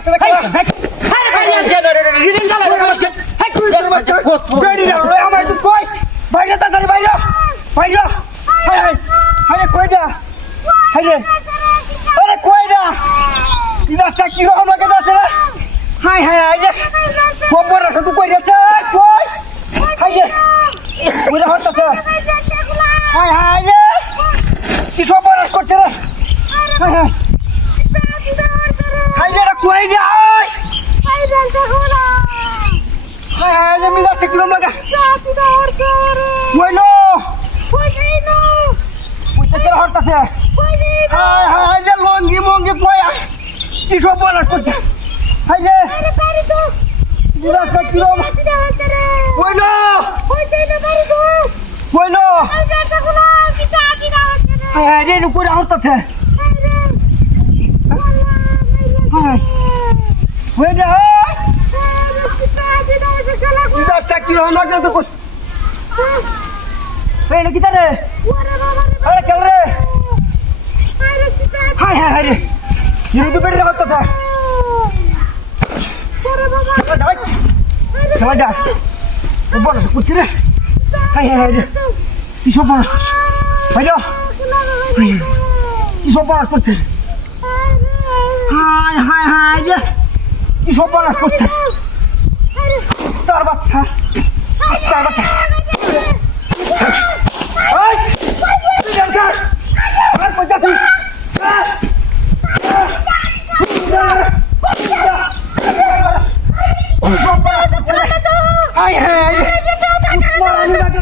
বাচ্চা দেখো আরে ভাই আছে রিডিং ডালা হেই বেডি না রে আমার তো কই বাইরে তাড়াতাড়ি বাইরে বাইরে হাই হাই হাই কইডা হাই রে আরে কইডা ইদাসটা কি রকম লাগে দাছে রে হাই হাই হাই রে খবর রাখো তুই কই যাচ্ছে কই হাই রে ওরে হঠাতে হাই হাই রে কি খবর করছে রে হাই হাই হাই রে কইডা হাই বলতে হলো হাই হাই রে মিলাতে কি রকম লাগে সাথী দৌড় করে কইলো কই না কইতে কি হঠাতে কই হাই হাই রে লঙ্গি মঙ্গি কই কি খবর করছে হাই রে আরে পারি তো ইদাসটা কি রকম সাথী দৌড় করে কইলো কই না পারি তো কইলো হাই বলতে হলো কি সাথী দৌড় করে হাই হাই রে উপরে হঠাতে হাই কইডা ইদাসটা কি রকম লাগে তো কই এই নাকি তারে আরে কেন রে হাই হাই হাই রে ইনি তো বেড়ে হঠাতে Kepada, ubah kucing রে, হাই হাই হাই রে, কি সব বড়, বাইরে, কি সব বড় করছে, হাই হাই হাই রে, কি সব বড় করছে, তার বাচ্চা, এই, তুই ডাক্তার, আর কোথা তুই, হাই হাই মারানি লাগে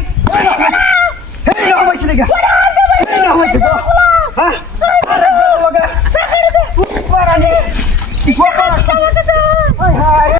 এই না হইছে লাগা এই না হইছে তো হ্যাঁ আরে লাগা মারানি কি সব